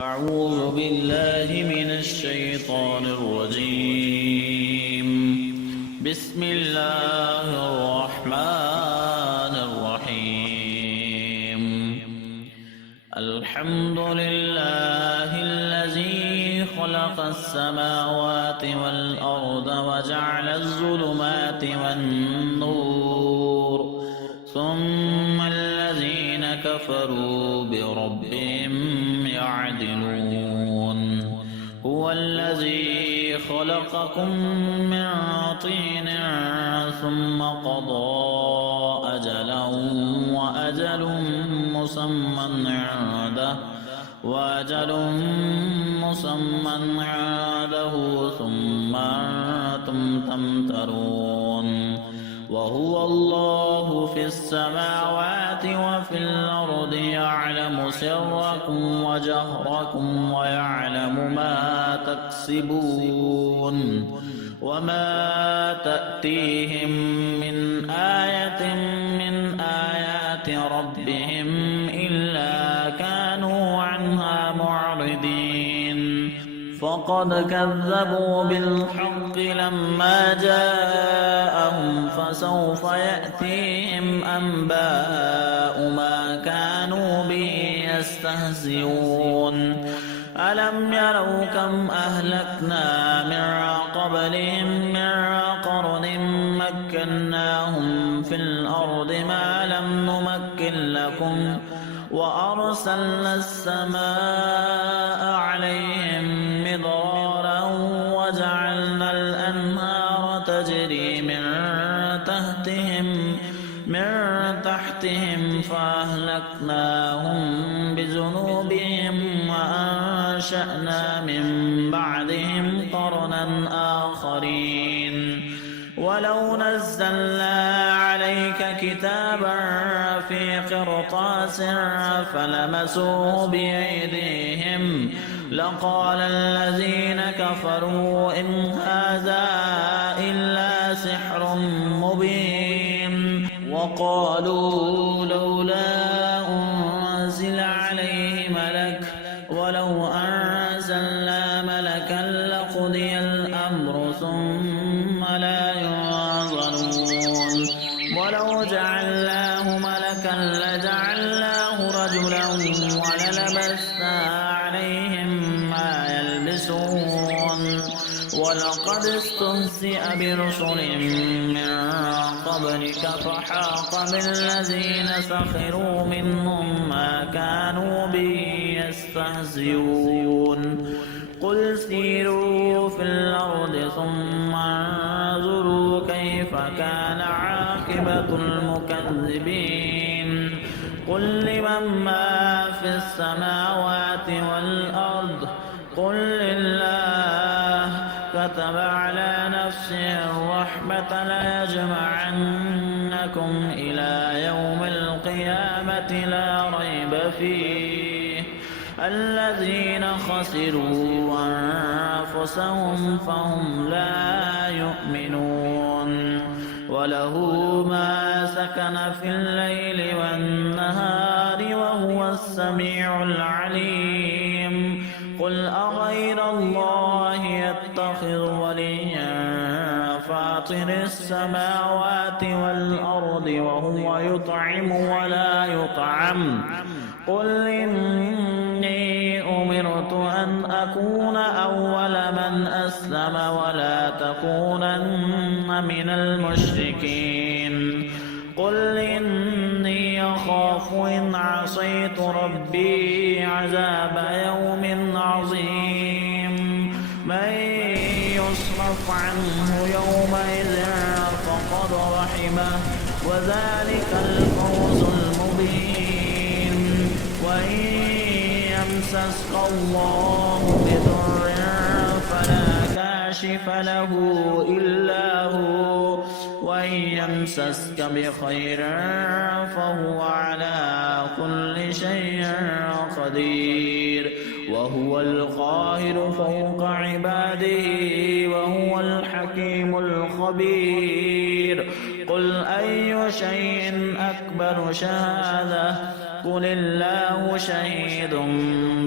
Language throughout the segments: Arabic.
أعوذ بالله من الشيطان الرجيم. بسم الله الرحمن الرحيم. الحمد لله الذي خلق السماوات والأرض وجعل الظلمات والنور ثم الذين كفروا بربهم يعدلون. هو الذي خلقكم من طين ثم قضى أجلا وأجل مسمى عنده ثم أنتم تمترون. وهو الله في السماوات وفي الأرض يعلم سركم وجهركم ويعلم ما تكسبون. وما تأتيهم من آية من آيات ربهم إلا كانوا عنها معرضين. فقد كذبوا بالحق لما جاءهم فسوف يأتيهم أنباء ما كانوا به يستهزئون. ألم يروا كم أهلكنا من قبلهم من قرن مكناهم في الأرض ما لم نمكن لكم وأرسلنا السماء عليهم مدرارا وجعلنا الأنهار تجري من تحتهم فأهلكناهم بذنوبهم وأنشأنا من بعدهم قرنا آخرين. ولو نزلنا عليك كتابا في قرطاس فلمسوه بأيديهم لقال الذين كفروا إن هذا إلا سحر مبين. وقالوا لولا أنزل عليه ملك ولو أنزلنا ملكا لقضي الأمر ثم لا ينظرون. ولو جعلناه ملكا لجعلناه رجلا وللبسنا عليهم ما يلبسون. ولقد استهزئ برسل من قبلك فحاق بالذين سخروا منهم ما كانوا به يستهزئون. قل سيروا في الأرض ثم انظروا كيف كان عاقبة المكذبين. قل لمن ما في السماوات والأرض قل لله كتب على نفسه الرحمة ليجمعنكم إلى يوم القيامة لا ريب فيه. الذين خسروا أنفسهم فهم لا يؤمنون. وله ما سكن في الليل والنهار وهو السميع العليم. قل أغير الله يتخذ وليا فاطر السماوات والأرض وهو يطعم ولا يطعم. قل إني أمرت أن أكون أول من أسلم ولا تكونن من المشركين. قل إني أخاف إن عصيت ربي عذاب يوم عظيم. من يصرف عنه يومئذ فقد رحمه وذلك الفوز المبين. وإن يمسسك الله بضر فلا كاشف له إلا هو وإن يمسسك بخير فهو على كل شيء قدير. وهو القاهر فوق عباده وهو الحكيم الخبير. قل أي شيء أكبر شهادة قل الله شهيد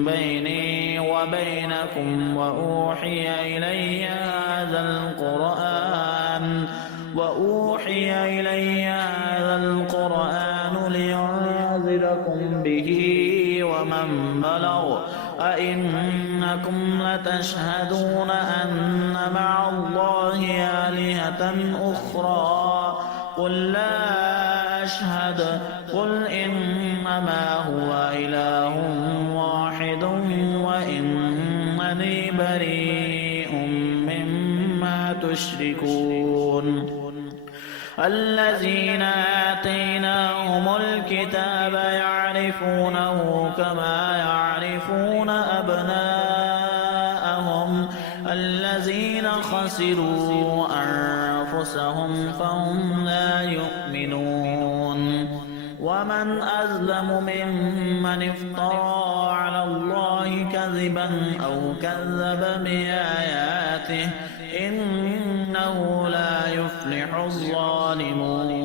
بيني وبينكم وأوحي إلي هذا القرآن لينذركم به ومن بلغ أئنكم لتشهدون أن مع الله آلهة أخرى قل لا أشهد قل إنما هو إله واحد وإنني بريء مما تشركون. الذين آتيناهم الكتاب يعرفونه كما يعرفون أبناءهم الذين خسروا أنفسهم فهم لا يؤمنون. ومن أظلم ممن افترى على الله كذبا أو كذب بآياته إنه لا يفلح الظالمون.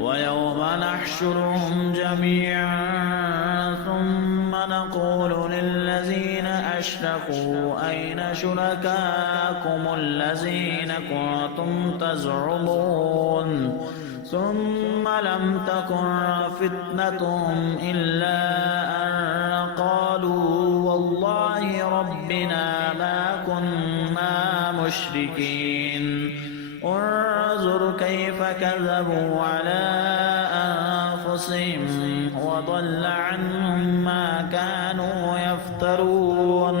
ويوم نحشرهم جميعا ثم نقول للذين أشركوا أين شركاءكم الذين كنتم تزعمون ثم لم تكن فتنتهم إلا أن قالوا والله ربنا ما كنا مشركين. انظر كيف كذبوا على أنفسهم وضل عنهم ما كانوا يفترون.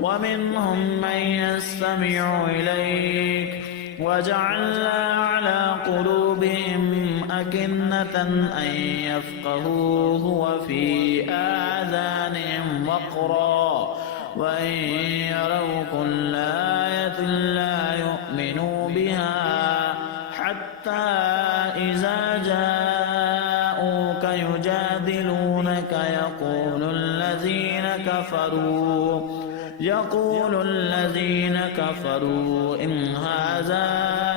ومنهم من يستمع إليك وجعلنا على قلوبهم أكنة أن يفقهوه وفي آذانهم وقرا وإن يروا كل آية لا يؤمنوا بها حتى إذا جاءوك يجادلونك يقول الذين كفروا إن هذا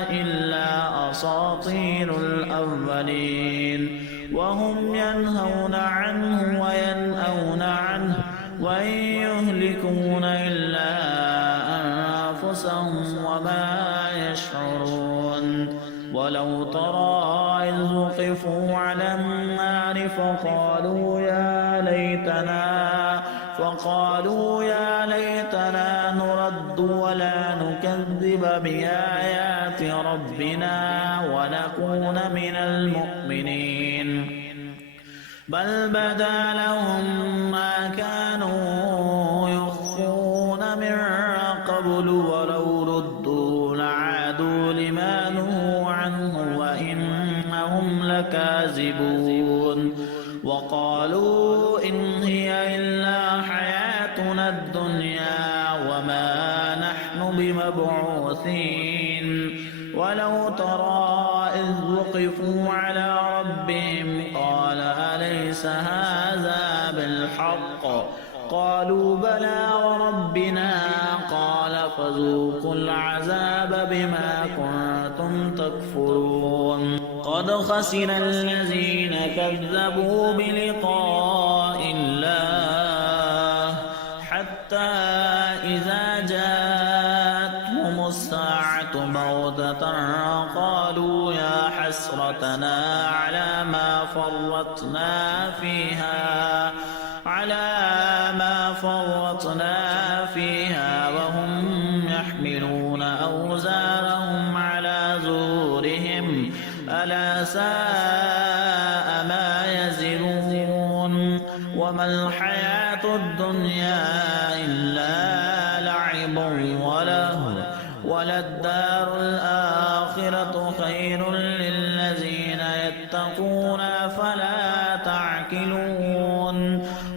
إلا أساطير الأولين. وهم ينهون عنه وينأون عنه وإن يهلكون إلا أنفسهم وما يشعرون. ولو ترى إذ وقفوا على النار فقالوا يا ليتنا نرد ولا نكذب بآيات ربنا ونكون من المؤمنين. بل بدا لهم ما كانوا يخفون من قبل ولو ردوا لعادوا لما نهوا عنه وإنهم لكاذبون. وقالوا إن هي إلا حياتنا الدنيا وما نحن بمبعوثين. ولو ترى إذ وقفوا على ربهم قال أليس هذا بالحق قالوا بلى وربنا قال فذوقوا العذاب بما كنتم تكفرون. قد خسر الذين كذبوا بلقاء الله حتى إذا جاءتهم الساعة بغتة قالوا يا حسرتنا على ما فرطنا فيها وهم يحملون أوزارهم على ظهورهم ألا ساء ما يزرون. وما الحياة الدنيا إلا لعب ولهو وللدار الآخرة خير للذين يتقون فلا تعقلون.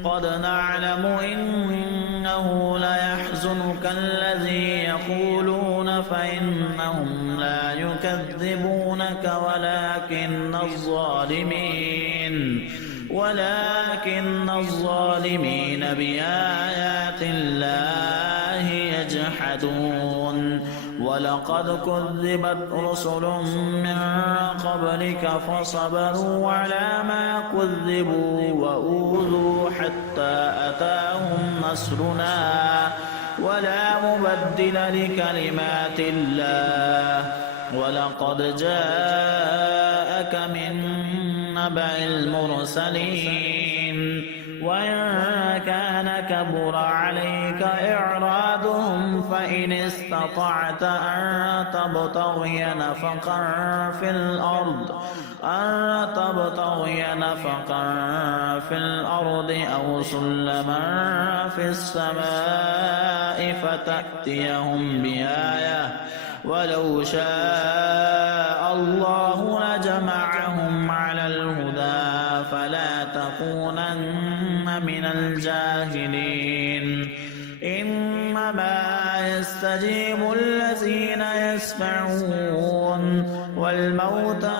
قد نعلم إنه ليحزنك الذي يقولون فإنهم لا يكذبونك ولكن الظالمين بآيات الله يجحدون. ولقد كذبت رسل من قبلك فصبروا على ما كذبوا وأوذوا حتى أتاهم نصرنا ولا مبدل لكلمات الله ولقد جاءك من نبأ المرسلين وإن كان كبر عليك إعراضهم فإن استطعت أن تبتغي نفقا في الأرض أو سلما في السماء فتأتيهم بآية ولو شاء الله لجمعهم على الهدى فلا تكونن من الجاهلين إنما يستجيب الذين يسمعون والموتى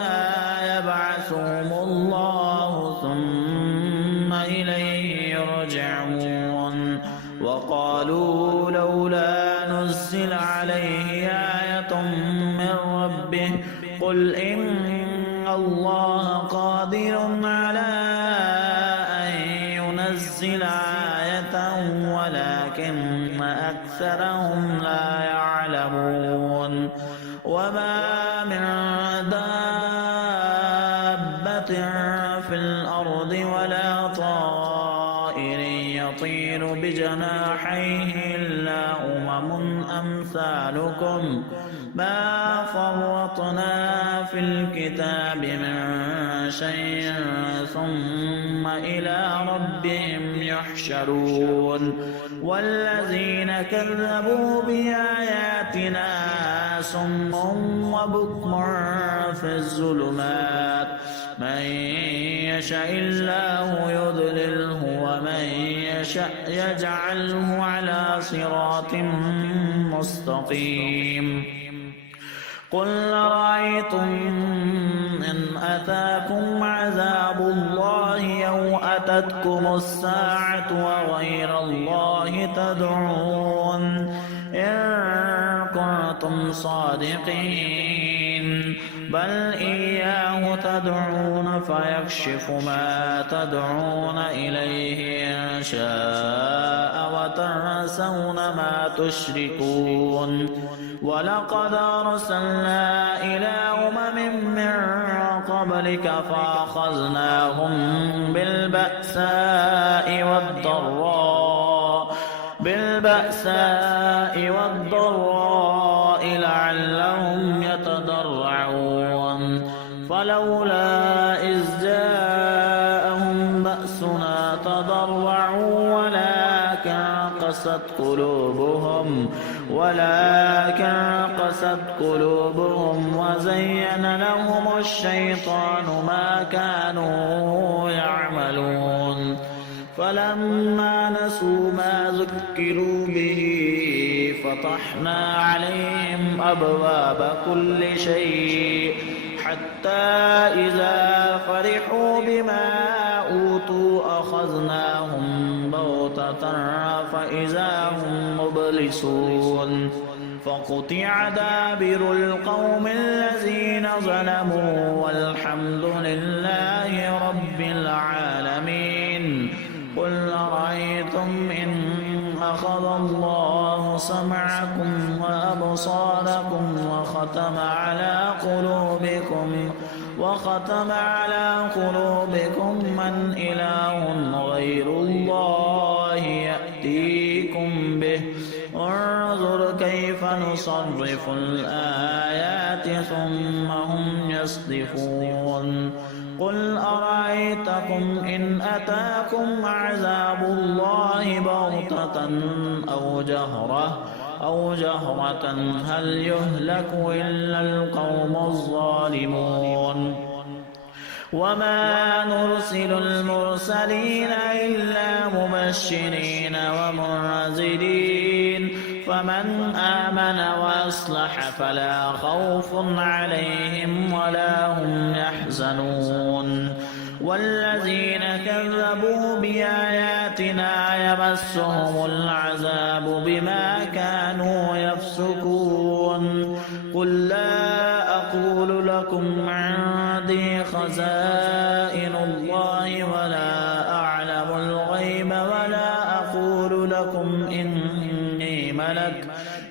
يبعثهم الله ثم إليه يرجعون وقالوا لولا نزل عليه آية من ربه قل إن الله قادر على أن ينزل آية ولكن أكثرهم لا يعلمون وما من دابة في الأرض ولا طائر يطير بجناحيه إلا أمثالكم ما فرطنا في الكتاب من شيء ثم إلى ربهم يحشرون والذين كذبوا بآياتنا صم وبكم في الظلمات من يشاء الله يضلله ومن يشاء يجعله على صراط مستقيم قل رأيتم إن أتاكم عذاب الله أو أتتكم الساعة وغير الله تدعون إن كنتم صادقين بل إياه تدعون فيكشف ما تدعون إليه إن شاء وتنسون ما تشركون ولقد أرسلنا إلى من قبلك فأخذناهم بالبأساء والضراء لعلهم يتضرعون فلولا إذ جاءهم بأسنا تضرعوا ولكن قست قلوبهم وزين لهم الشيطان ما كانوا يعملون فلما نسوا ما ذكروا به فتحنا عليهم أبواب كل شيء حتى إذا فرحوا بما أوتوا أخذناهم بغتة فإذا هم مبلسون فقطع دابر القوم الذين ظلموا والحمد لله رب العالمين قل أرأيتم إن أخذ الله سمعكم وأبصاركم وختم على قلوبكم من إله غير الله يأتيكم به انظر كيف نصرف الآيات ثم هم يصدفون قل أرأيتكم إن أتاكم عذاب الله بغتة أو جهرة هل يهلك إلا القوم الظالمون وما نرسل المرسلين إلا مبشرين ومنذرين فمن آمن وأصلح فلا خوف عليهم ولا هم يحزنون والذين كذبوا بآياتنا يمسهم العذاب بما كانوا يفسقون قل لا أقول لكم عندي خزائن الله ولا أعلم الغيب ولا أقول لكم إني ملك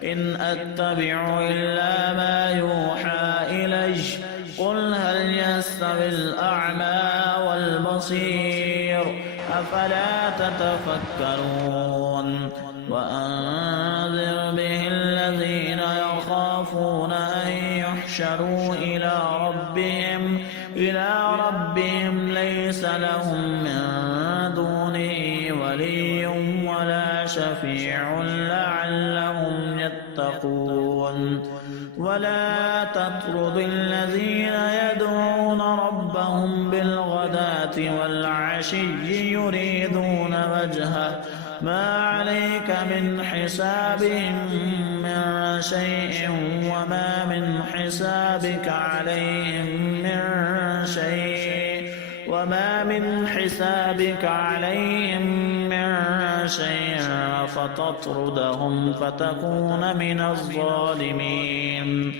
إن أتبع إلا ما يوحى إلي قل هل يستوي الأعمى والبصير أفلا تتفكرون وأنذر به الذين يخافون أن يحشروا إلى ربهم ليس لهم من دونه ولي ولا شفيع لعلهم يتقون ولا تطرد الذين يدعون ربهم بالغداة والعشي يريدون وجهه ما عليك من حسابهم من شيء وما من حسابك عليهم من شيء فتطردهم فتكون من الظالمين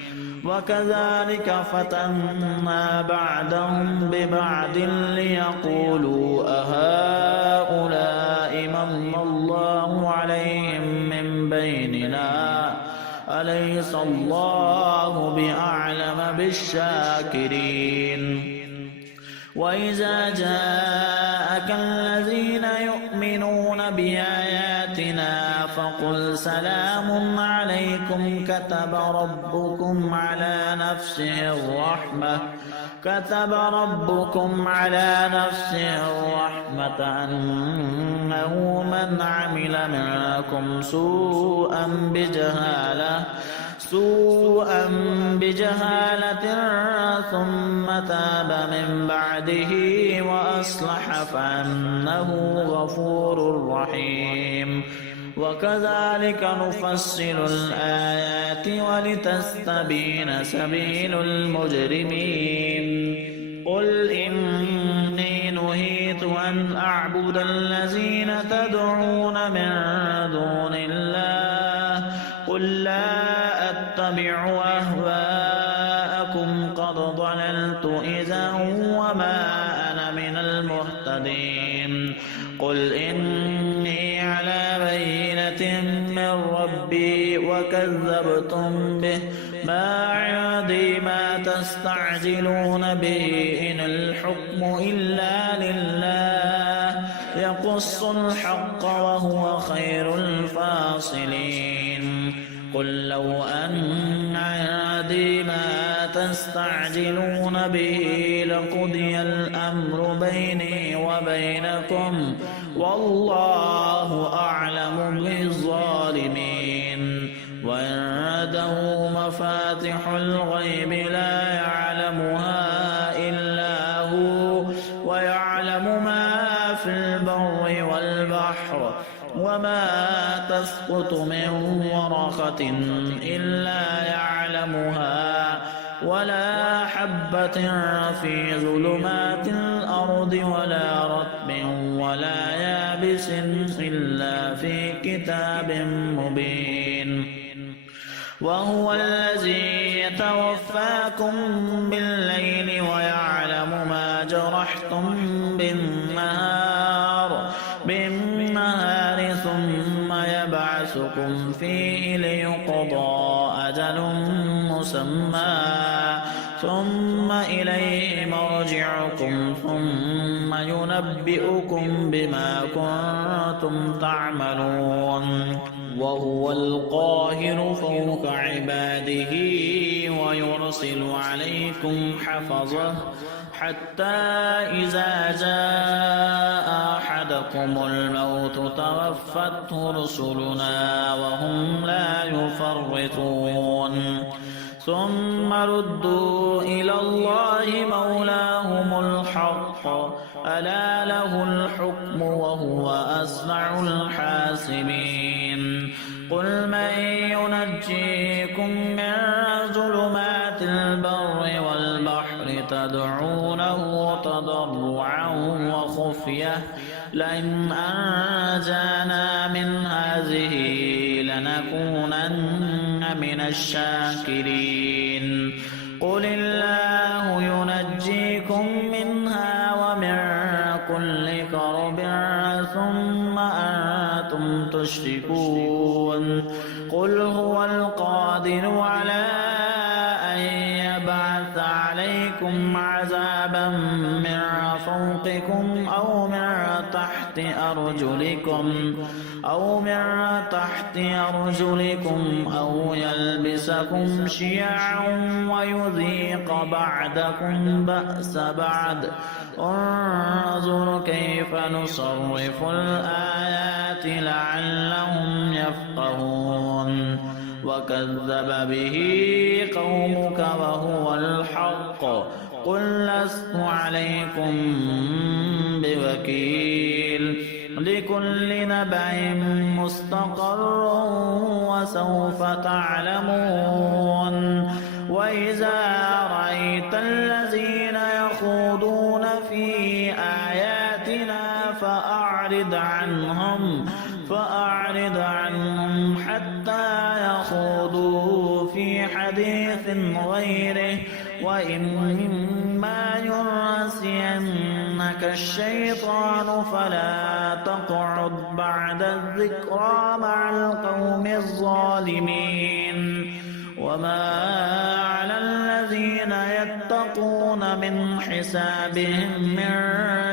وكذلك فتنا بعدهم ببعد ليقولوا أهؤلاء من الله عليهم من بيننا أليس الله بأعلم بالشاكرين وإذا جاءك الذين يؤمنون بآياتنا فقل سلام عليكم كتب ربكم على نفسه الرحمة أنه من عمل منكم سوءا بجهالة ثم تاب من بعده وأصلح فأنه غفور رحيم وكذلك نفصل الآيات ولتستبين سبيل المجرمين قل إني نهيت أن أعبد الذين تدعون من دون الله قل لا أتبع أهواءكم قد ضللت إذا وما أنا من المهتدين قل إني على بينة من ربي وكذبتم به ما عندي ما تستعجلون به إن الحكم إلا لله يقص الحق وهو خير الفاصلين قل لو أن عندي ما تستعجلون به لقضي الأمر بيني وبينكم والله أعلم بالظالمين وعنده مفاتح الغيب لا يعلمها إلا هو ويعلم ما في البر والبحر وما تسقط من ورقة إلا يعلمها ولا حبة في ظلمات الأرض ولا رطب ولا يابس إلا في كتاب مبين وهو الذي يتوفاكم بالليل ويعلم ما جرحتم بالنهار ثم يبعثكم فيه ليقضى أجل مسمى ثم إليه مرجعكم ثم ينبئكم بما كنتم تعملون وهو القاهر فوق عباده ويرسل عليكم حفظه حتى إذا جاء أحدكم الموت توفته رسلنا وهم لا يفرطون ثم ردوا إلى الله مولاهم الحق ألا له الحكم وهو أسرع الحاسبين قل من ينجيكم من ظلمات البر والبحر تدعونه تضرعا صفية لئن أنجانا من هذه لنكونن من الشاكرين قل الله ينجيكم منها ومن كل كرب ثم أنتم تشركون قل هو القادر على أن يبعث عليكم عذابا من فوقكم أو من تحت أرجلكم أو يلبسكم شيعا ويذيق بعضكم بأس بعض انظر كيف نصرف الآيات لعلهم يفقهون وكذب به قومك وهو الحق قل لست عليكم بوكيل لكل نبع مستقر وسوف تعلمون وإذا رأيت الذين يخوضون في آياتنا فأعرض عنهم حتى يخوضوا في حديث غيره وإما ينسينك الشيطان فلا تقعد بعد الذكرى مع القوم الظالمين وما على الذين يتقون من حسابهم من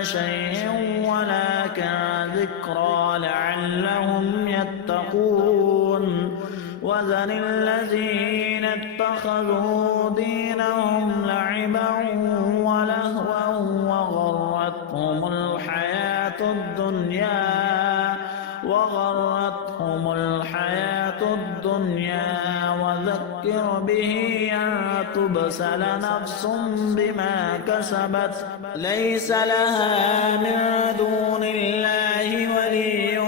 شيء ولكن ذكرى لعلهم يتقون وذر الذين اتخذوا دينهم لعبا ولهوا وغرتهم الحياة الدنيا وذكر به أن تبسل نفس بما كسبت ليس لها من دون الله ولي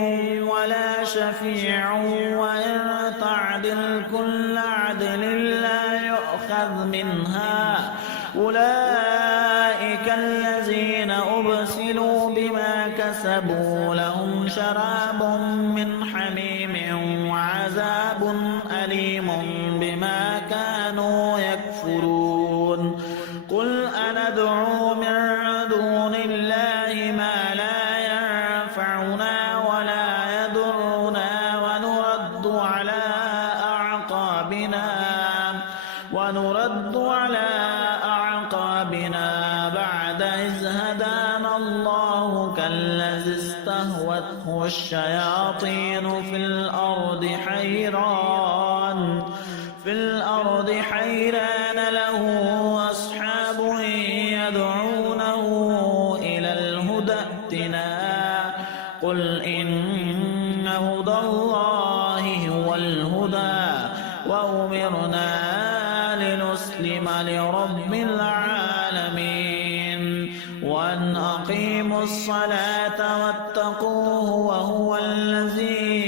ولا شفيع وإن تعدل كل عدل لا يؤخذ منها أولئك الذين أبسلوا بما كسبوا لهم شراب من حميم وعذاب أليم بما كانوا يكفرون قل أندعو من دون الله ما لا ينفعنا ولا يضرنا ونرد على أعقابنا بعد إذ هدانا الله كالذي استهوته الشياطين في الأرض حيران له أصحاب يدعونه إلى الهدى ائتنا قل إن هدى الله هو الهدى وأمرنا لنسلم لرب العالمين وأن أقيموا الصلاة واتقوه وهو الذي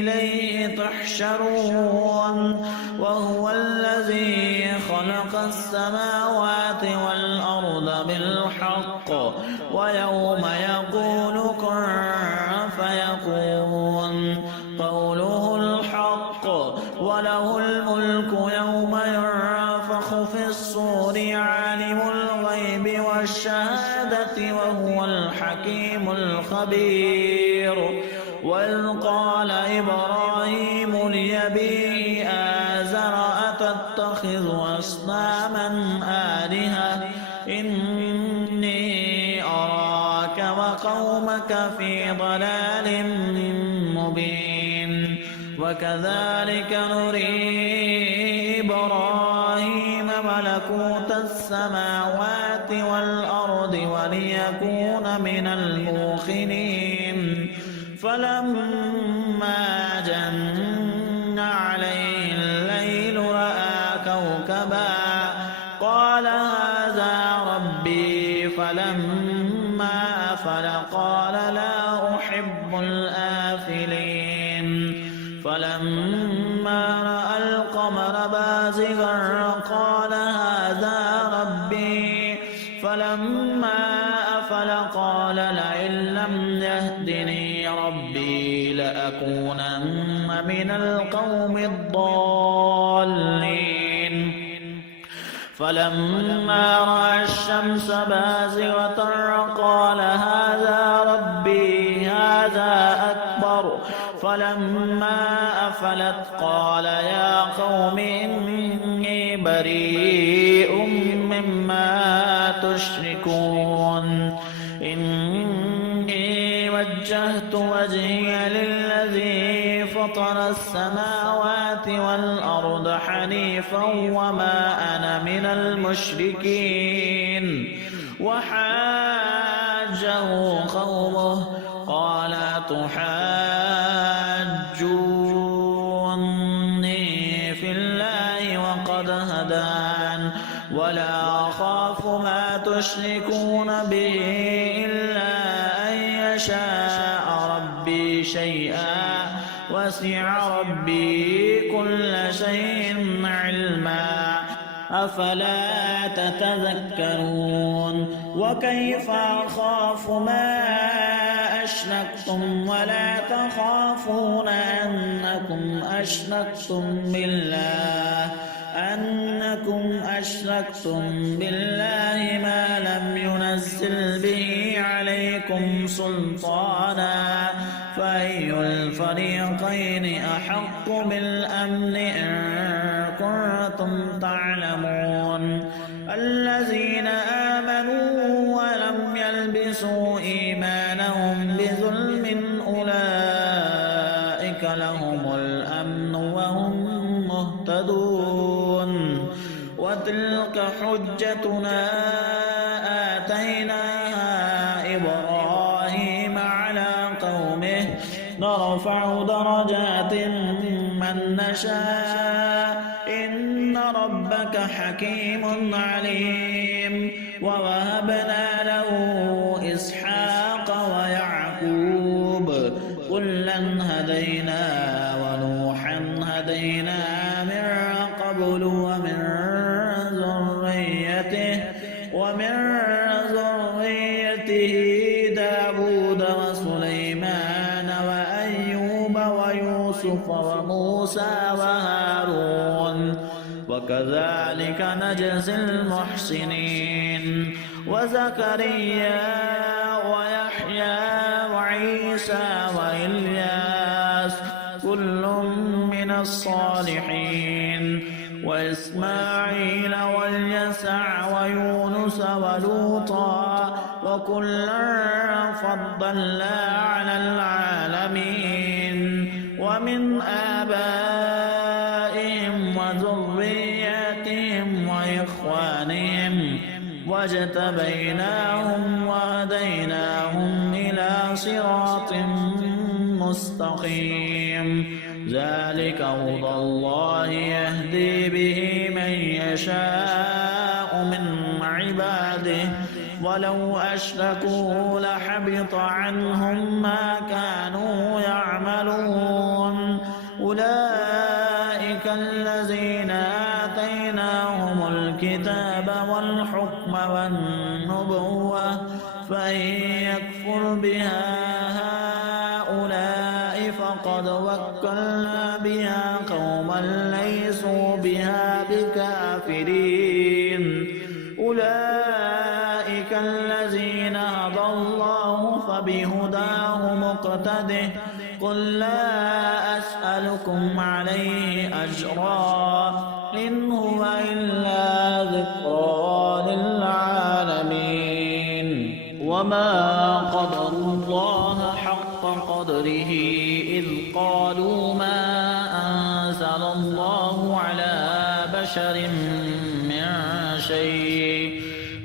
إليه تحشرون وهو الذي خلق السماوات والأرض بالحق ويوم يقول كن فيكون قوله الحق وله الملك يوم ينفخ في الصور عالم الغيب والشهادة وهو الحكيم الخبير وإذ قال إبراهيم لأبيه آزر أتتخذ أصناما آلهة إني أراك وقومك في ضلال مبين وكذلك نري إبراهيم ملكوت السماوات والأرض وليكون من الموقنين فلما جن عليه الليل رأى كوكبا قال هذا ربي فلما أفل قال لا أحب الآفلين فلما رأى القمر بازغا قال هذا ربي فلما أفل قال لئن من القوم الضالين فلما رأى الشمس بازغة قال هذا ربي هذا أكبر فلما أفلت قال يا قوم إني بريء مما تشركون إني وجهت وجهي للذي فطر السماوات والأرض حنيفا وما أنا من المشركين وحاجه قومه قال تحاجوني في الله وقد هدان ولا أخاف ما تشركون به إلا أن يشاء ربي شيئا وسع ربي كل شيء علما أفلا تتذكرون وكيف أخاف ما أشركتم ولا تخافون أنكم أشركتم بالله ما لم ينزل به عليكم سلطانا فأي الفريقين أحق بالأمن إن كنتم تعلمون الذين آمنوا ولم يلبسوا إيمانهم بظلم أولئك لهم الأمن وهم مهتدون وتلك حجتنا آتيناها إبراهيم على قومه نرفع درجات من نشاء إن ربك حكيم عليم ووهبنا له إسحاق ويعقوب كلا هدينا ونوحا هدينا من قبل ومن ذريته داود وسليمان وأيوب ويوسف وموسى وهارون وكذلك نجزي المحسنين وزكريا ويحيى وعيسى وإلياس كل من الصالحين وإسماعيل واليسع ويونس ولوطا وكلا فضلنا على العالمين ومن آبائهم وذرياتهم وإخوانهم واجتبيناهم وهديناهم إلى صراط مستقيم ذلك هدى الله يهدي به من يشاء من عباده ولو أشركوا لحبط عنهم ما كانوا يعملون أولئك الذين آتيناهم الكتاب والحكم والنبوة فإن يكفر بها هؤلاء فقد وكلنا بها قوما ليسوا بها بكافرين أولئك الذين هدى الله فبهداه مقتده قل لا أسألكم عليه أجرا إن هو إلا ذكرى للعالمين وما قدروا الله حق قدره إذ قالوا ما أنزل الله على بشر من شيء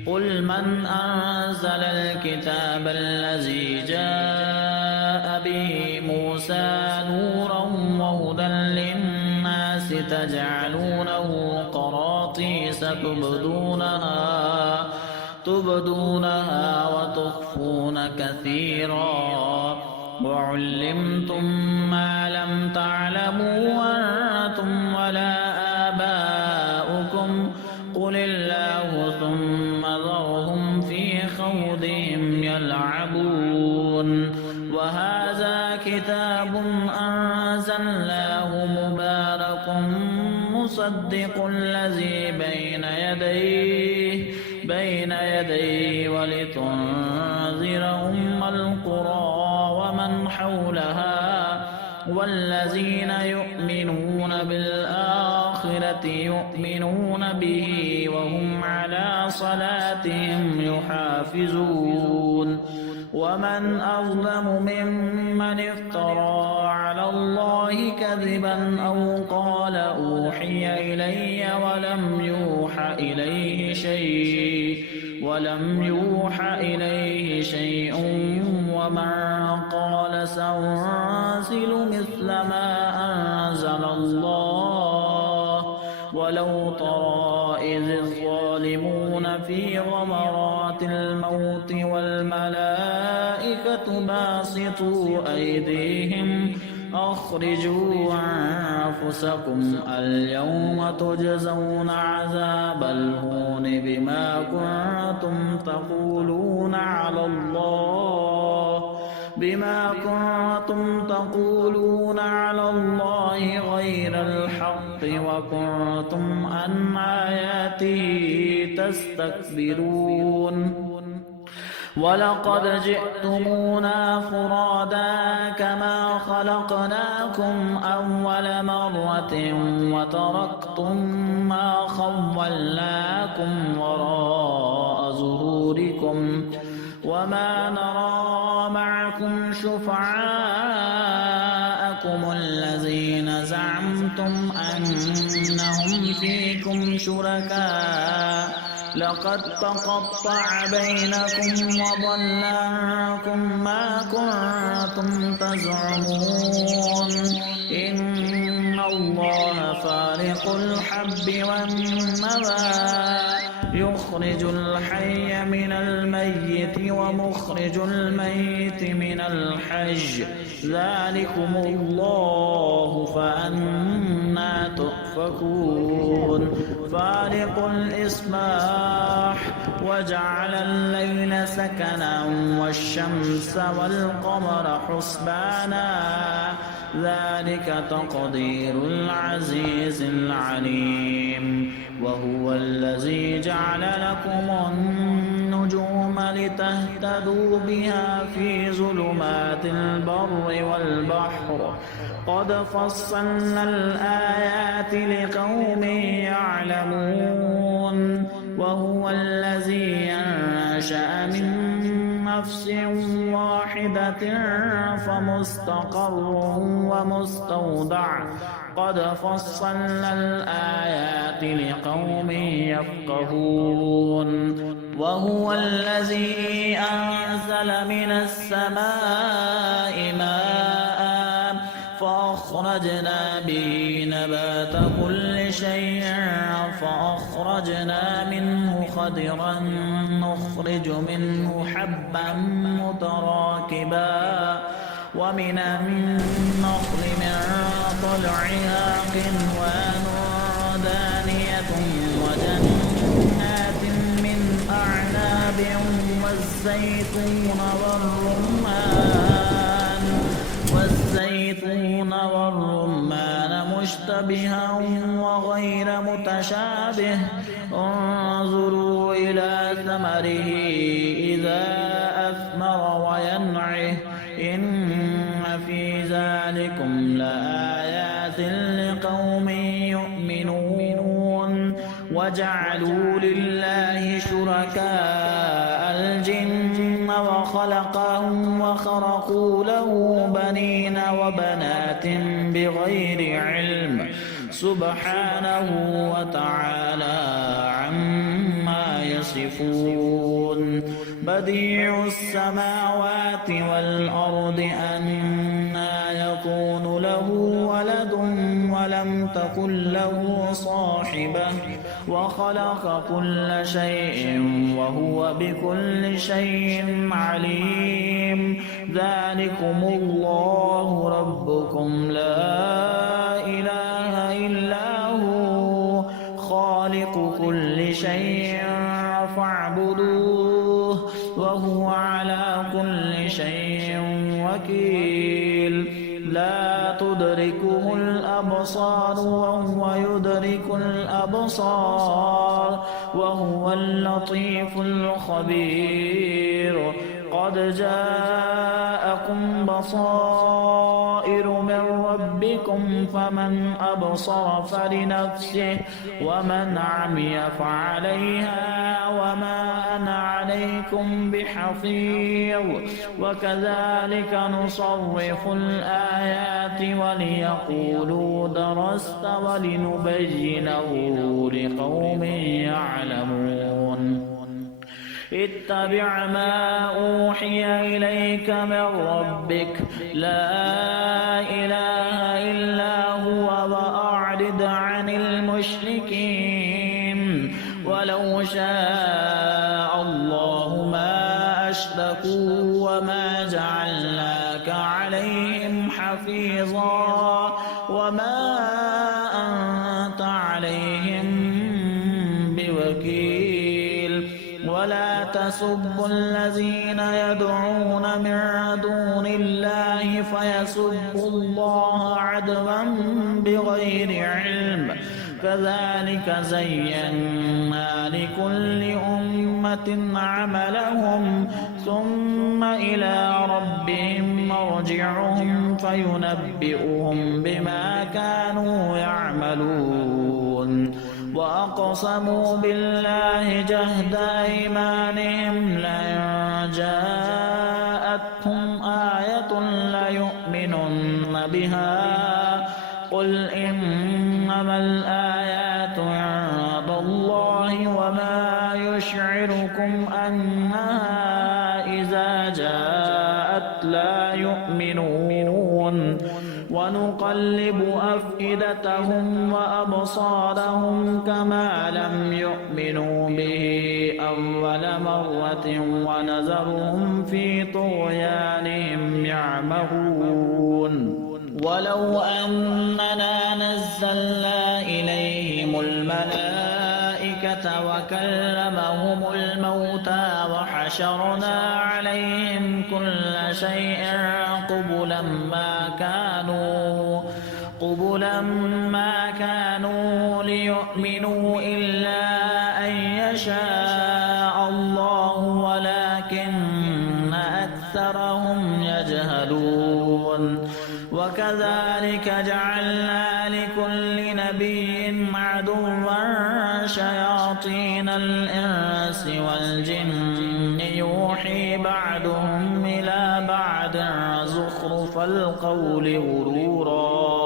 قل من أنزل الكتاب الذي جاء به موسى نورا وهدى للناس تجعلونه قراطيس تبدونها وتخفون كثيرا وعلمتم ما لم تعلموا أنتم ولا آباؤكم قل الله ثم ذرهم في خوضهم يلعبون وهذا كتاب أنزلناه مصدق الذي بين يديه ولتنذر أم القرى ومن حولها والذين يؤمنون بالآخرة يؤمنون به وهم على صلاتهم يحافظون ومن أظلم ممن افترى على الله كذبا أو قال أوحي إلي ولم يوحى إليه شيء ومن قال سأنزل مثل ما أنزل الله ولو ترى إذ الظالمون في غمرات الموت والملائكة باسطوا أيديهم أخرجوا أنفسكم اليوم تجزون عذاب الهون بما كنتم تقولون على الله غير الحق وكنتم عن آياته تستكبرون ولقد جئتمونا فرادا كما خلقناكم أول مرة وتركتم ما خولناكم وراء ظهوركم وما نرى معكم شفعاءكم الذين زعمتم أنهم فيكم شركاء لقد تقطع بينكم وضل عنكم ما كنتم تزعمون إن الله فارق الحب والنوى يخرج الحي من الميت ومخرج الميت من الحي ذلكم الله فأنى تؤفكون فالق الإصباح وجعل الليل سكنا والشمس والقمر حسبانا ذلك تقدير العزيز العليم وهو الذي جعل لكم النجوم لتهتدوا بها في ظلمات البر والبحر قد فصلنا الآيات لقوم يعلمون وهو الذي أنشأ من نفس واحدة فمستقر ومستودع قد فصلنا الآيات لقوم يفقهون وهو الذي أنزل من السماء ماء فأخرجنا به نبات كل شيء فأخرجنا منه خضرا نخرج منه حبا متراكبا ومن النخل من طلعها قنوان دانية وجنات من أعناب والزيتون والرمان مشتبها وغير متشابه انظروا إلى ثمره إذا أثمر وينعه إن في ذلكم لآيات لقوم يؤمنون وجعلوا لله شركاء الجن وخلقهم وخرقوا له بنين وبنات بغير علم سبحانه وتعالى عما يصفون بديع السماوات والأرض أنى يكون له ولد ولم تكن له صاحبة وخلق كل شيء وهو بكل شيء عليم ذلكم الله ربكم لا إله إلا هو خالق كل شيء فاعبدوه وهو على كل شيء وكيل لا تدركه الأبصار وهو يدرك الأبصار وهو اللطيف الخبير. قد جاءكم بصائر من ربكم فمن أبصر فلنفسه ومن عمي فعليها وما أنا عليكم بحفيظ. وكذلك نصرف الآيات وليقولوا درست ولنبينه لقوم يعلمون. اتبع ما أوحي إليك من ربك لا إله إلا هو وأعرض عن المشركين. ولو شاء الله ما أشركوا وما جعلناك عليهم حفيظا وما أنت عليهم بوكيل. ولا تسبوا الذين يدعون من دون الله فيسبوا الله عدوا بغير علم. كذلك زينا لكل أمة عملهم ثم إلى ربهم مرجعهم فينبئهم بما كانوا يعملون. وأقسموا بالله جهد أيمانهم لئن جاءتهم آية ليؤمنن بها. قل إنما الآيات عند الله وما يشعركم أنها إذا جاءت لا يؤمنون. ونقلب أفئدتهم وأبصارهم كما لم يؤمنوا به أول مرة ونذرهم في طغيانهم يعمهون. ولو أننا نزلنا إليهم الملائكة وكلمهم الموتى وحشرنا عليهم كل شيء قبلا ما كانوا ليؤمنوا إلا أن يشاء الله ولكن أكثرهم يجهلون. وكذلك جعلنا لكل نبي عدوا شياطين الإنس والجن يوحي بعضهم إلى بعض زخرف القول غرورا.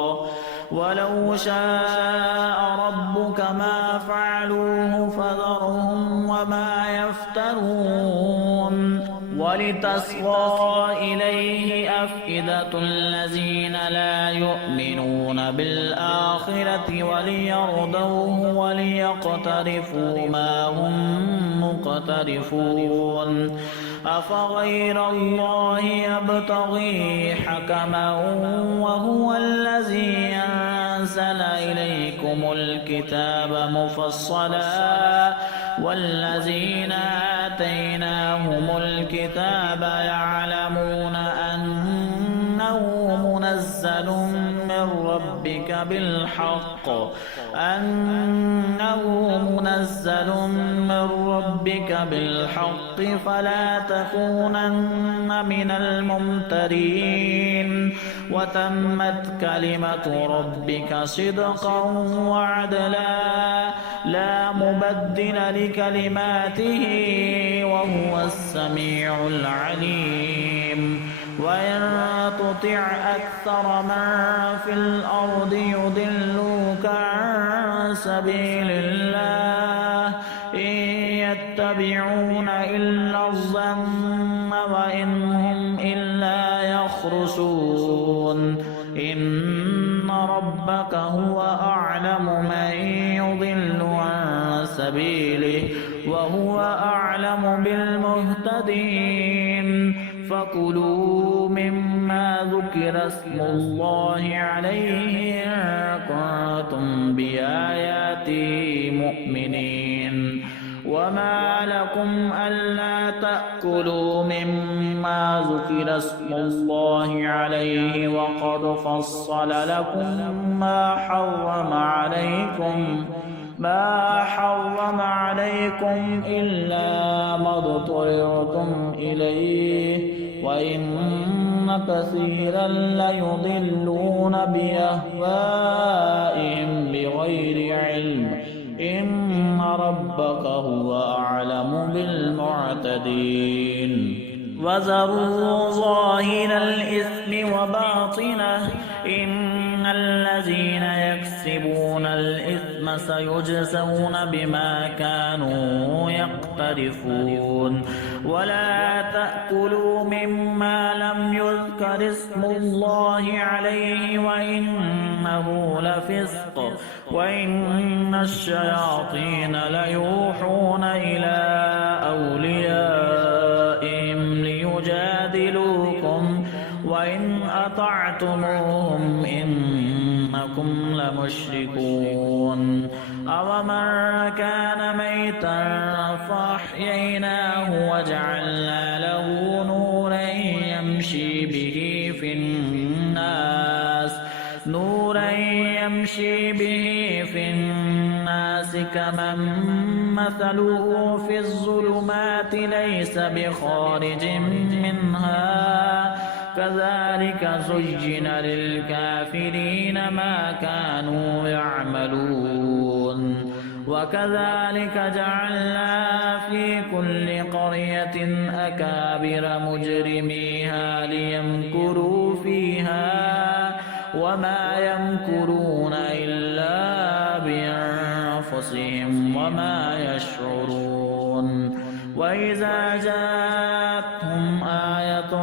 ولو شاء ربك ما فعلوه فذرهم وما يفترون. ولتصغى إليه أفئدة الذين لا يؤمنون بالآخرة وليرضوه وليقترفوا ما هم مقترفون. أفغير الله يبتغي حكما وهو الذي أنزل إليكم الكتاب مفصلا والذين آتيناهم الكتاب يعلمون أنه منزل من ربك بالحق فلا تكونن من الممترين. وتمت كلمة ربك صدقا وعدلا لا مبدل لكلماته وهو السميع العليم. وإن تطع أكثر من في الأرض يضلوك عن سبيل الله إن يتبعون إلا الظن وإن هم إلا يخرصون. إن ربك هو أعلم من يضل عن سبيله وهو أعلم بالمهتدين. فكلوا مما ذكر اسم الله عليه إن كنتم بآياته مؤمنين. وما لكم ألا تأكلوا مما ذكر اسم الله عليه وقد فصل لكم ما حرم عليكم إلا ما اضطررتم إليه وإن كثيرا ليضلون بأهوائهم بغير علم إن ربك هو أعلم بالمعتدين وذروا ظاهر الإثم وباطنه إن الذين يكسبون الإثم سيجزون بما كانوا يقترفون ولا تأكلوا مما لم يذكر اسم الله عليه وإنه لفسق وإن الشياطين ليوحون إلى أوليائهم ليجادلوكم وإن أطعتموهم إنكم لمشركون أومن كان ميتا فأحييناه وجعلنا له نورا يمشي به في الناس كمن مثله في الظلمات ليس بخارج منها كذلك زين للكافرين ما كانوا يعملون وكذلك جعلنا في كل قرية أكابر مجرميها ليمكروا فيها وما يمكرون إلا بأنفسهم وما يشعرون وإذا جاءتهم آية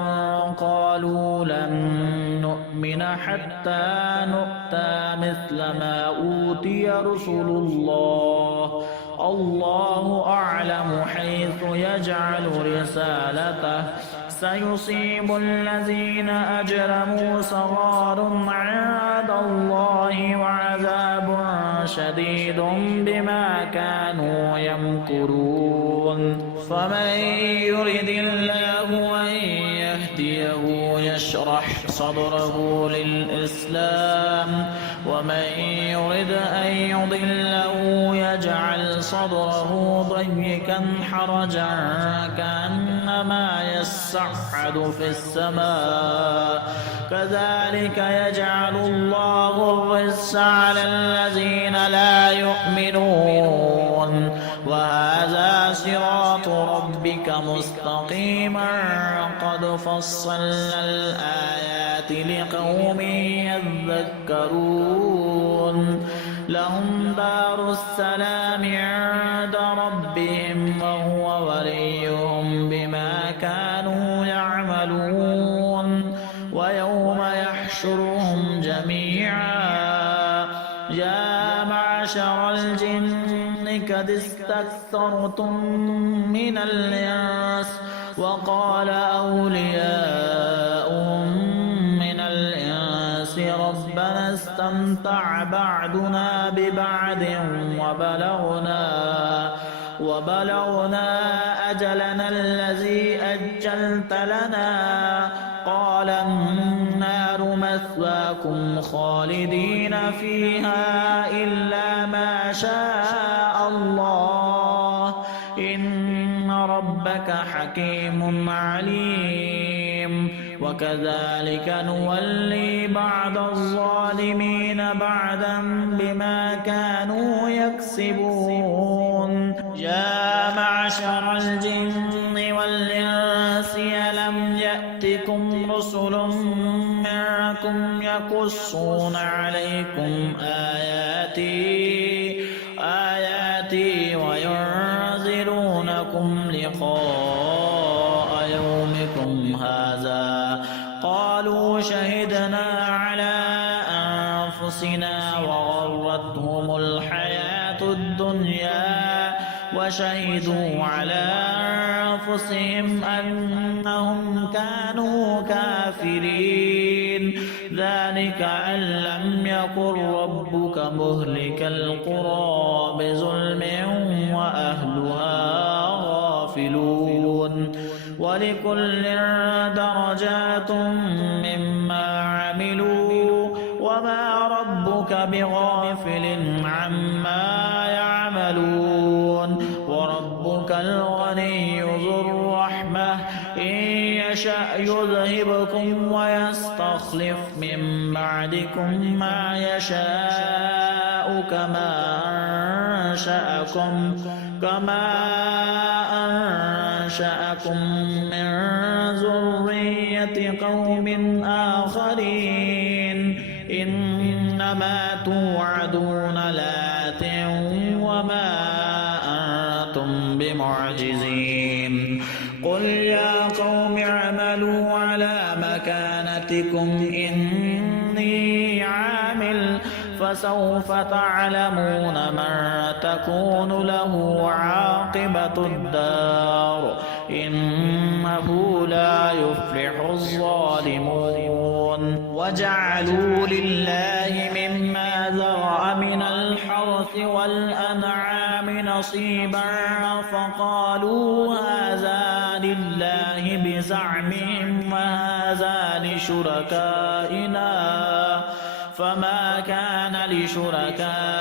قالوا لن نؤمن حتى نؤتى مثل ما أوتي رسل الله أعلم حيث يجعل رسالته سيصيب الذين أجرموا صغار عند الله وعذاب شديد بما كانوا يمكرون فمن يرد الله أن يهديه يشرح صدره للإسلام ومن يرد أن يضله يجعل صدره ضيقا حرجا كأنما يصعد في السماء كذلك يجعل الله الرجس على الذين لا يؤمنون وهذا صراط ربك مستقيما قد فصلنا الآيات لقوم يذكرون لهم دار السلام عند ربهم وهو وليهم بما كانوا يعملون ويوم يحشرهم جميعا يا معشر الجن قد استكثرتم من الإنس وقال أولياؤهم من الإنس ربنا استمتع بعضنا ببعض وبلغنا أجلنا الذي أجلت لنا قال النار مثواكم خالدين فيها إلا ما شاء الله إن ربك حكيم عليم وكذلك نولي بعض الظالمين بعدا بما كانوا يكسبون يا معشر الجن والإنس ألم يأتكم رسل منكم يقصون عليكم آياتي وينذرونكم لقاء يومكم هذا قالوا شهدنا على أنفسنا وغرتهم الحياة الدنيا وشهدوا على أنفسهم أنهم كانوا كافرين ذلك أن لم يكن ربك مهلك القرى بظلم وأهلها غافلون ولكل درجات مما عملوا وما ربك بغافل عما يعملون وربك الغني ذو الرحمة إن يشأ يذهبكم ويستخلف من بعدكم ما يشاء كما أنشأكم من ذرية قوم آخرين إنما توعدون لآت وما أنتم بمعجزين قل يا قوم اعملوا على مكانتكم إني عامل فسوف تعلمون من تكون له عاقبة الدار إنه لا يفلح الظالمون وجعلوا لله مما ذرأ من الحرث والأنعام نصيبا فقالوا هذا لله بزعمهم وهذا لشركائنا فما كان لشركائهم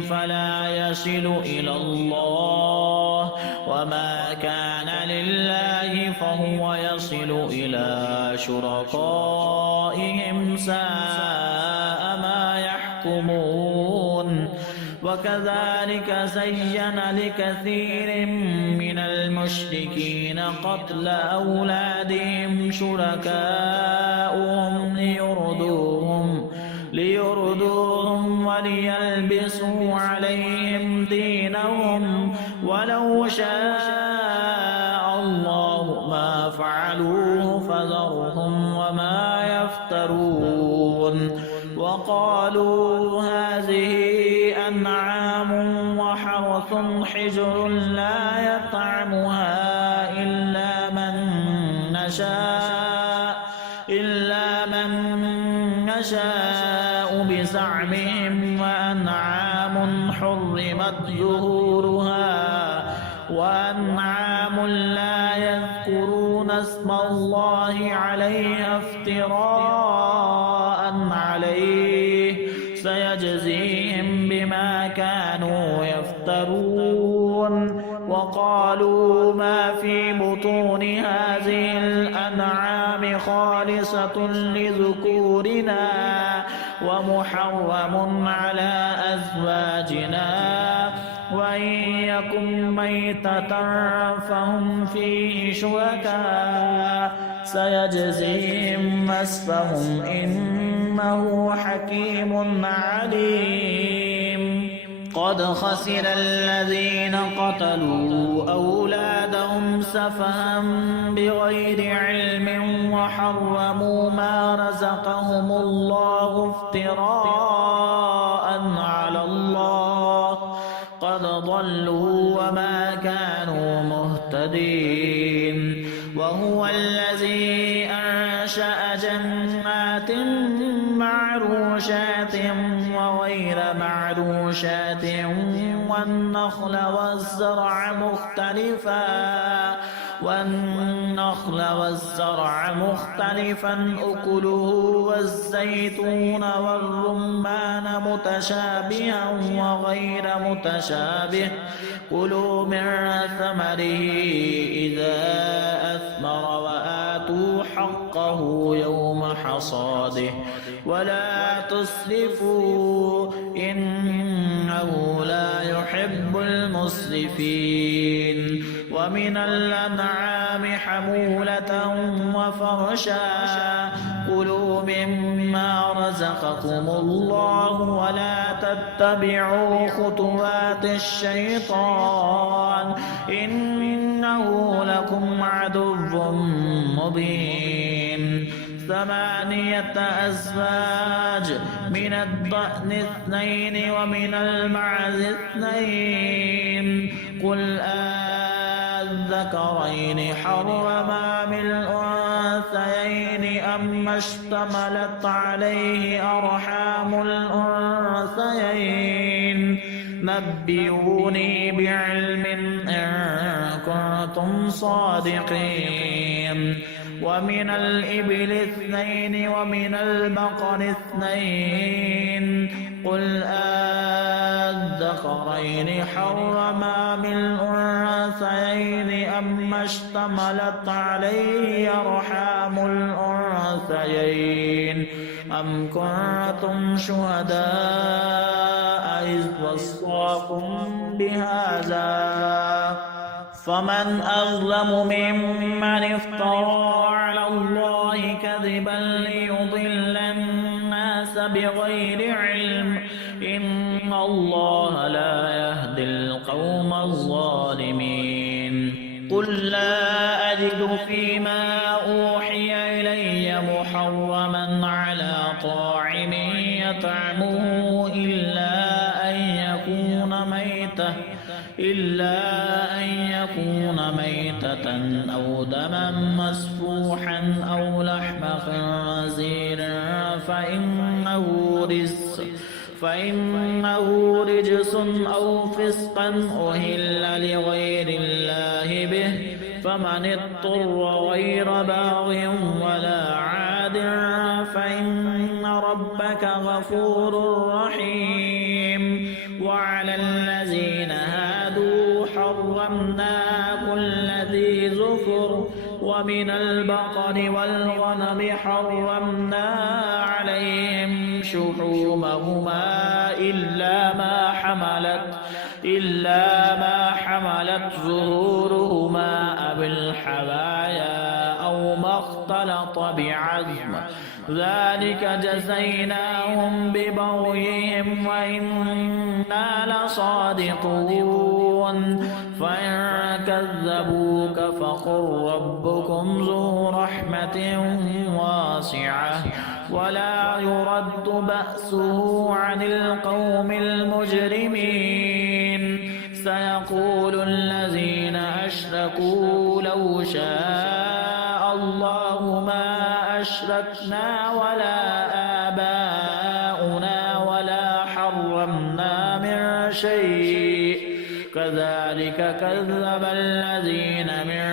فلا يصل إلى الله وما كان لله فهو يصل إلى شركائهم ساء ما يحكمون وكذلك زين لكثير من المشركين قتل أولادهم شركاؤهم ليردوهم وليلبسوا عليهم دينهم ولو شاء الله ما فعلوه فذرهم وما يفترون وقالوا هذه أنعام وحرث حجر لا يطعمها إلا من نشاء بزعمهم وأنعام حرمت ظهورها وأنعام لا يذكرون اسم الله عليها افتراء عليه سيجزيهم بما كانوا يفترون وقالوا ما في بطون هذه الأنعام خالصة لذكورنا ومحرم على أزواجنا وإن يكن ميتة فهم فيه شركاء سيجزيهم وصفهم إنه حكيم عليم قد خسر الذين قتلوا أولادهم سفها بغير علم وحرموا ما رزقهم الله افتراء على الله قد ضلوا وما كانوا مهتدين وهو الذي أنشأ جنات معروشات وغير معروشات والنخل والزرع مختلفا أكله والزيتون والرمان متشابها وغير متشابه كلوا من ثمره إذا أثمر وآتوا حقه يوم حصاده ولا تسرفوا إنه لا يحب المسرفين ومن الأنعام حمولة وفرشا كلوا مما رزقكم الله ولا تتبعوا خطوات الشيطان إنه لكم عدو مبين 8 أزواج من الضأن 2 ومن المعز 2 قل الذكرين حرم أم الأنثيين أما اشتملت عليه أرحام الأنثيين نبئوني بعلم إن كنتم صادقين. ومن الإبل 2 ومن البقر 2 قل الذكرين حرم أم الأنثيين أما اشتملت عليه أرحام الأنثيين أم كنتم شهداء إذ وصاكم بهذا فمن أظلم ممن افترى على الله كذبا ليضل الناس بغير علم إن الله لا يهدي القوم الظالمين. قل لا أجد فيما أوحي إلي محرما على طاعم يطعمه إلا أن يكون ميتة أو دما مسفوحا أو لحم خنزير فإنه رجس أو فسقا أهل لغير الله به فمن اضطر غير باغ ولا عاد فإن ربك غفور رحيم. وعلى الذين هادوا حرمنا كل ذي ظفر ومن البقر والغنم حرمنا عليهم شحومهما إلا ما حملت ظهورهما أو الحوايا أو ما اختلط بعظم ذلك جزيناهم ببغيهم وإنا لصادقون. فإن كذبوك فقل ربكم ذو رحمة واسعة ولا يرد بأسه عن القوم المجرمين. سيقول الذين أشركوا لو شاء الله ما أشركنا ولا آباؤنا ولا حرمنا من شيء كذلك كذب الذين من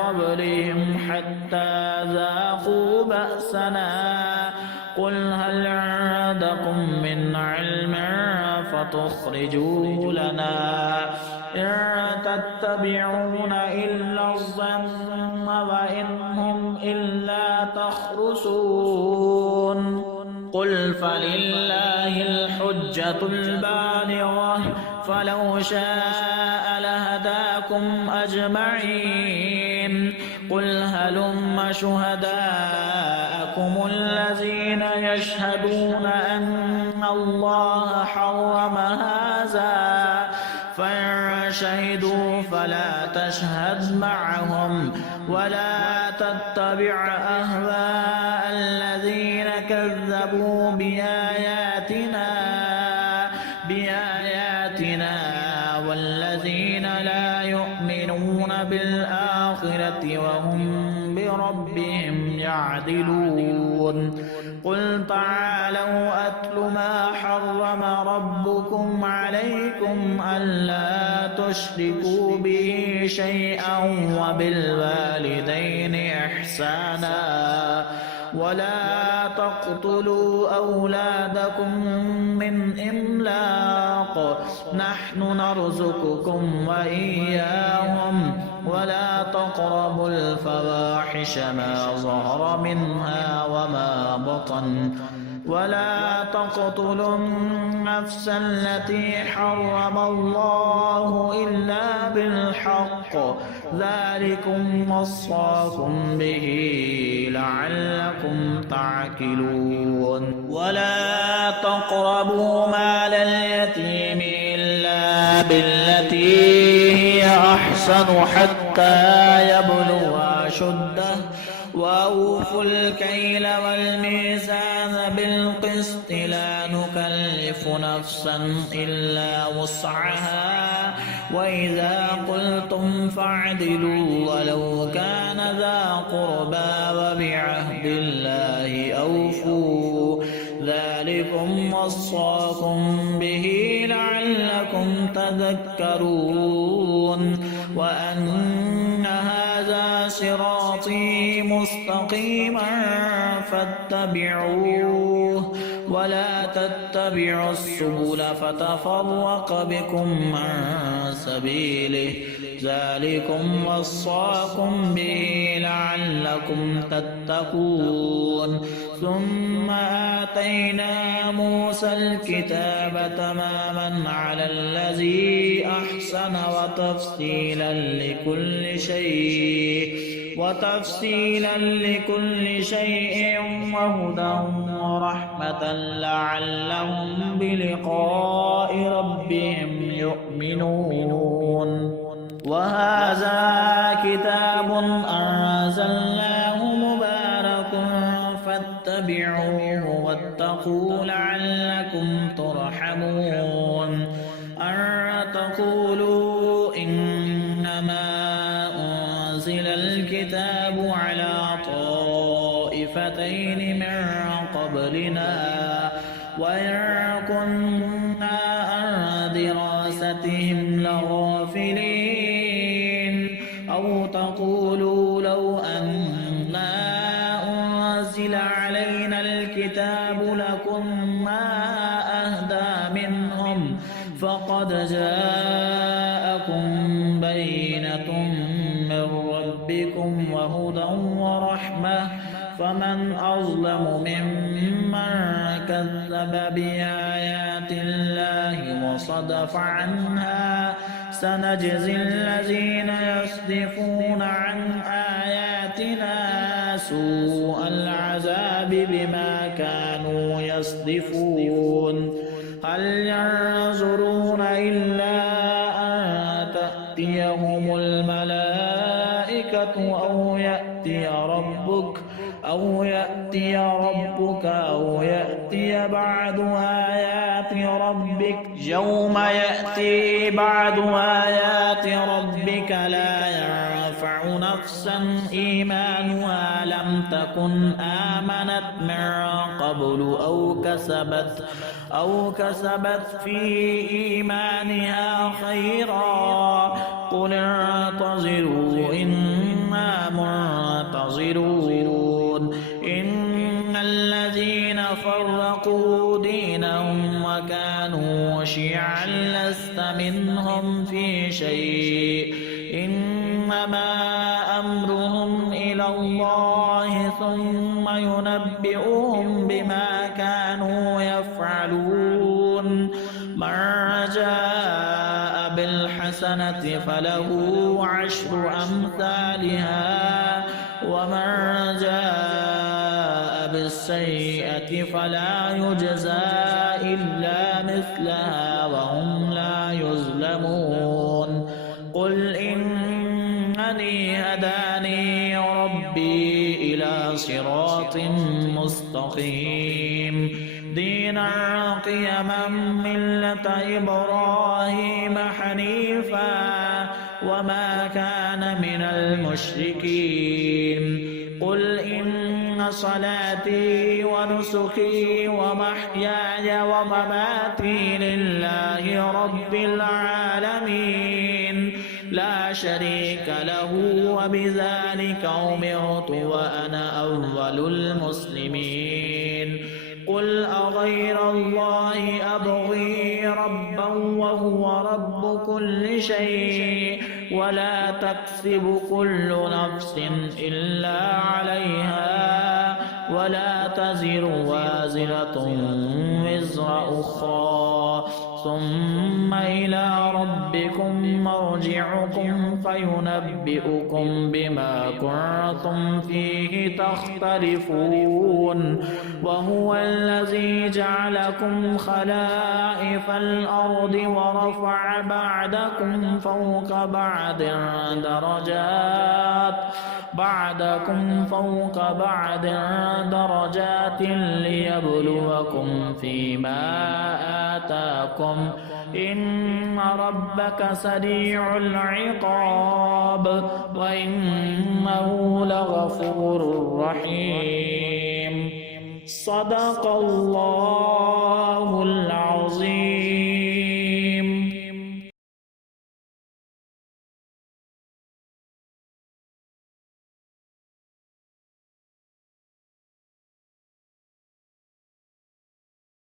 قبلهم حتى ذاقوا بأسنا. قل هل عندكم من علم فتخرجوه لنا إن تتبعون إلا الظن وإن هم إلا تخرصون. قل فلله الحجة البالغة فلو شاء لهداكم أجمعين. قل هلم شهداءكم الذين يشهدون أن الله حرم هذا فإن شهدوا فلا تشهد معهم ولا تتبع أهواء الذين كذبوا بآياتنا والذين لا يؤمنون بالآخرة وهم بربهم يعدلون. قل تعالوا أتل ما حرم ربكم عليكم ألا تشركوا به شيئا وبالوالدين إحسانا ولا تقتلوا أولادكم من إملاق نحن نرزقكم وإياهم ولا تقربوا الفواحش ما ظهر منها وما بطن ولا تقتلوا النفس التي حرم الله إلا بالحق ذلكم وصاكم به لعلكم تعقلون. ولا تقربوا مال اليتيم إلا بالتي هي أحسن حتى يبلغ أشده وأوفوا الكيل والميزان بالقسط لا نكلف نفسا إلا وسعها وإذا قلتم فاعدلوا ولو كان ذا قربى وبعهد الله أوفوا ذلكم ذلكم وصاكم به لعلكم تذكرون وأن هذا صراطي مستقيما فاتبعوه ولا تتبعوا السبل فتفرق بكم عن سبيله ذلكم وصاكم به لعلكم تتقون ثم آتينا موسى الكتاب تماما على الذي أحسن وتفصيلا لكل شيء وهدى ورحمة لعلهم بلقاء ربهم يؤمنون وهذا كتاب أنزلناه مبارك فاتبعوه واتقوا لعلكم ترحمون أن تقولوا إنما أنزل الكتاب على طائفتين من قبلنا وإن كنا عن دراستهم لغافلين أو تقولوا لو أنا أنزل علينا الكتاب لكنا أهدى منهم فقد جاءكم بينة من ربكم وهدى ورحمة فمن أظلم ممن كذب بآيات الله وصدف عنها سنجزي الذين يصدفون عن آياتنا سوء العذاب بما كانوا يصدفون هل ينظرون إلا أن تأتيهم الملائكة أو يأتي ربك أو يأتي بعض آيات ربك يوم يأتي بعض آيات ربك لا ينفع نفسا إيمانها لم تكن آمنت من قبل أو كسبت في إيمانها خيرا قل انتظروا إنا منتظرون إن الذين فرقوا دينهم وكانوا شيعا لست منهم في شيء إنما أمرهم إلى الله ثم ينبئهم بما كانوا يفعلون من جاء بالحسنة فله عشر أمثالها ومن جاء بالسيئة فلا يجزى إلا مثلها وهم لا يظلمون قل إنني هداني ربي إلى صراط مستقيم دينا قيما ملة إبراهيم حنيفا وما كان من المشركين قل إن صلاتي ونسكي ومحياي ومماتي لله رب العالمين لا شريك له وبذلك أمرت وأنا أول المسلمين قل أغير الله أبغي ربا وهو رب كل شيء ولا تكسب كل نفس إلا عليها ولا تزر وازرة وزر أخرى ثم إلى ربكم مرجعكم فينبئكم بما كنتم فيه تختلفون وهو الذي جعلكم خلائف الأرض ورفع بعدكم فوق بعد درجات ليبلوكم فيما آتاكم إن ربك سريع العقاب وإنه لغفور رحيم सदक़ल्लाहुल